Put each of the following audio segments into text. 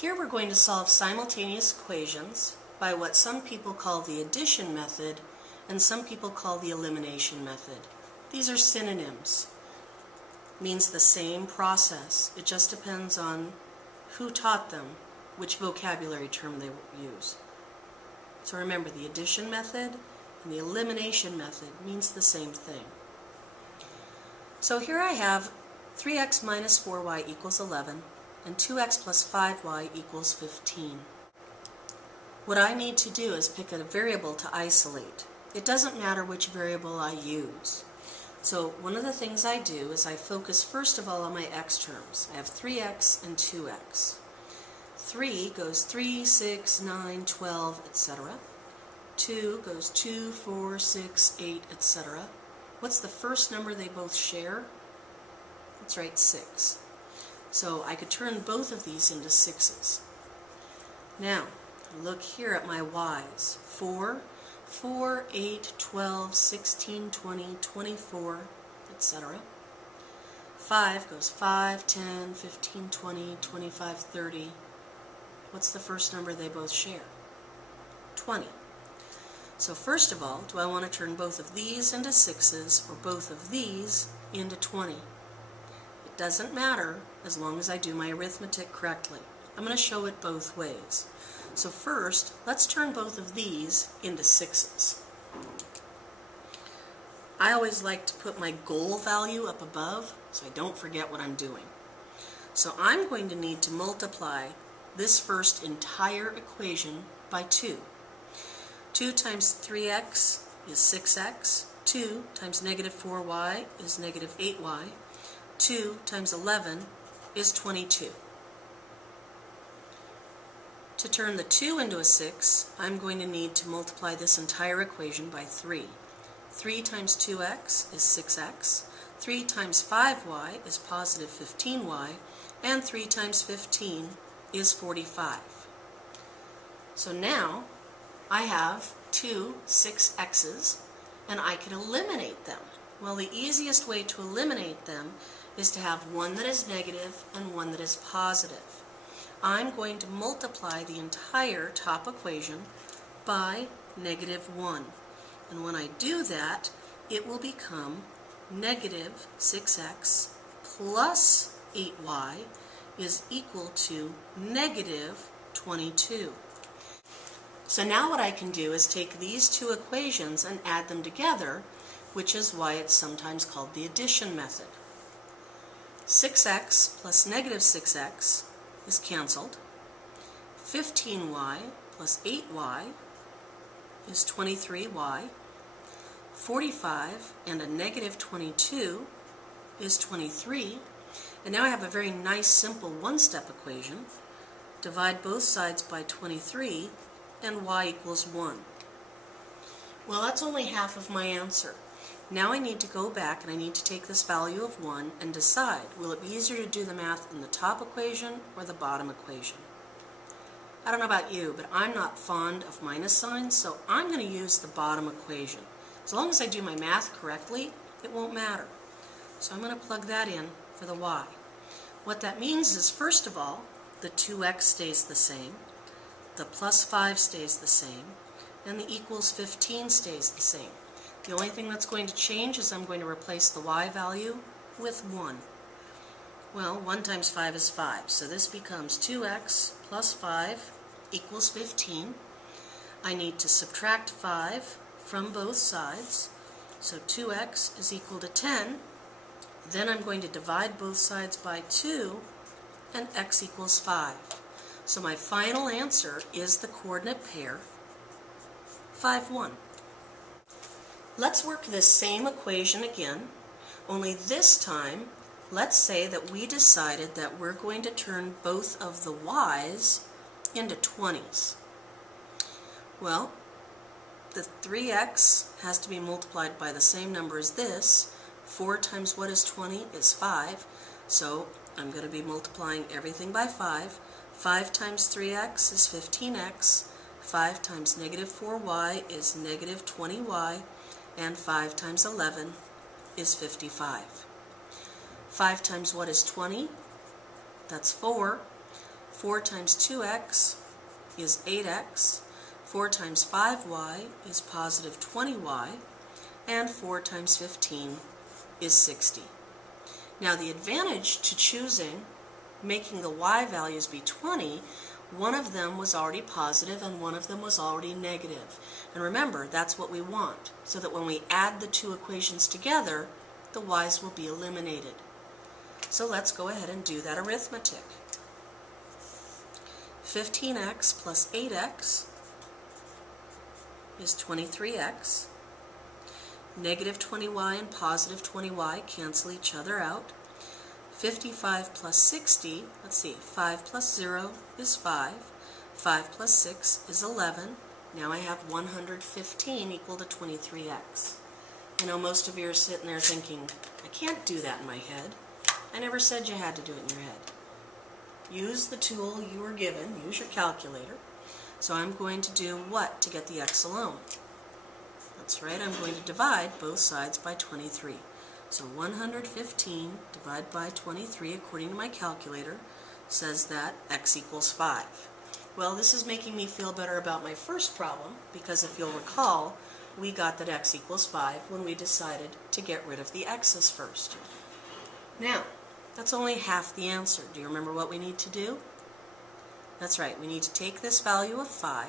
Here we're going to solve simultaneous equations by what some people call the addition method and some people call the elimination method. These are synonyms. Means the same process. It just depends on who taught them, which vocabulary term they use. So remember, the addition method and the elimination method means the same thing. So here I have 3x minus 4y equals 11 and 2x plus 5y equals 15. What I need to do is pick a variable to isolate. It doesn't matter which variable I use. So one of the things I do is I focus first of all on my x terms. I have 3x and 2x. 3 goes 3, 6, 9, 12, etc. 2 goes 2, 4, 6, 8, etc. What's the first number they both share? That's right, 6. So I could turn both of these into 6's. Now, look here at my y's. 4, 8, 12, 16, 20, 24, etc. 5 goes 5, 10, 15, 20, 25, 30. What's the first number they both share? 20. So first of all, do I want to turn both of these into 6's or both of these into 20? It doesn't matter as long as I do my arithmetic correctly. I'm going to show it both ways. So first, let's turn both of these into 6's. I always like to put my goal value up above so I don't forget what I'm doing. So I'm going to need to multiply this first entire equation by 2. 2 times 3x is 6x. 2 times negative 4y is negative 8y. 2 times 11 is 22. To turn the 2 into a 6, I'm going to need to multiply this entire equation by 3. 3 times 2x is 6x. 3 times 5y is positive 15y. And 3 times 15 is 45. So now I have two 6x's and I can eliminate them. Well, the easiest way to eliminate them is to have one that is negative and one that is positive. I'm going to multiply the entire top equation by negative 1. And when I do that, it will become negative 6x plus 8y is equal to negative 22. So now what I can do is take these two equations and add them together, which is why it's sometimes called the addition method. 6x plus negative 6x is canceled. 15y plus 8y is 23y. 45 and a negative 22 is 23. And now I have a very nice simple one-step equation. Divide both sides by 23 and y equals 1. Well, that's only half of my answer. Now I need to go back and I need to take this value of 1 and decide, will it be easier to do the math in the top equation or the bottom equation? I don't know about you, but I'm not fond of minus signs, so I'm going to use the bottom equation. As long as I do my math correctly, it won't matter. So I'm going to plug that in for the y. What that means is, first of all, the 2x stays the same, the plus 5 stays the same, and the equals 15 stays the same. The only thing that's going to change is I'm going to replace the y value with 1. Well, 1 times 5 is 5, so this becomes 2x plus 5 equals 15. I need to subtract 5 from both sides, so 2x is equal to 10. Then I'm going to divide both sides by 2, and x equals 5. So my final answer is the coordinate pair 5, 1. Let's work this same equation again, only this time, let's say that we decided that we're going to turn both of the y's into 20's. Well, the 3x has to be multiplied by the same number as this. 4 times what is 20 is 5, so I'm going to be multiplying everything by 5. 5 times 3x is 15x. 5 times negative 4y is negative 20y. And 5 times 11 is 55. 5 times what is 20? That's 4. 4 times 2x is 8x. 4 times 5y is positive 20y. And 4 times 15 is 60. Now the advantage to choosing, making the y values be 20, one of them was already positive and one of them was already negative. And remember, that's what we want, so that when we add the two equations together, the y's will be eliminated. So let's go ahead and do that arithmetic. 15x plus 8x is 23x. Negative 20y and positive 20y cancel each other out. 55 plus 60, let's see, 5 plus 0 is 5. 5 plus 6 is 11. Now I have 115 equal to 23x. I know most of you are sitting there thinking, I can't do that in my head. I never said you had to do it in your head. Use the tool you were given, use your calculator. So I'm going to do what to get the x alone? That's right, I'm going to divide both sides by 23. So 115 divided by 23, according to my calculator, says that x equals 5. Well, this is making me feel better about my first problem, because if you'll recall, we got that x equals 5 when we decided to get rid of the x's first. Now, that's only half the answer. Do you remember what we need to do? That's right, we need to take this value of 5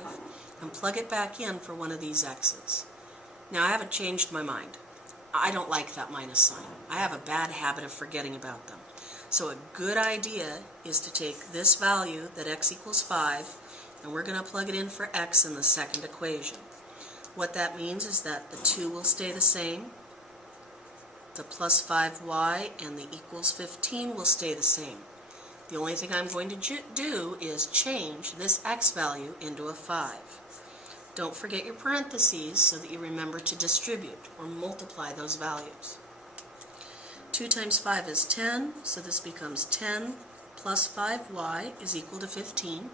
and plug it back in for one of these x's. Now, I haven't changed my mind. I don't like that minus sign. I have a bad habit of forgetting about them. So a good idea is to take this value, that x equals 5, and we're going to plug it in for x in the second equation. What that means is that the 2 will stay the same, the plus 5y and the equals 15 will stay the same. The only thing I'm going to do is change this x value into a 5. Don't forget your parentheses so that you remember to distribute or multiply those values. 2 times 5 is 10, so this becomes 10 plus 5y is equal to 15.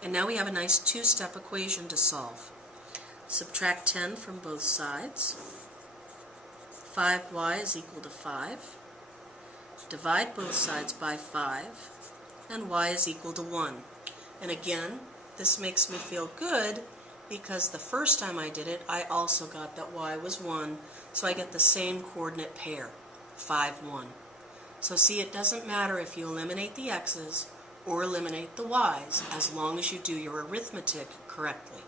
And now we have a nice two-step equation to solve. Subtract 10 from both sides. 5y is equal to 5. Divide both sides by 5, and y is equal to 1. And again, this makes me feel good because the first time I did it, I also got that y was 1, so I get the same coordinate pair, 5, 1. So see, it doesn't matter if you eliminate the x's or eliminate the y's as long as you do your arithmetic correctly.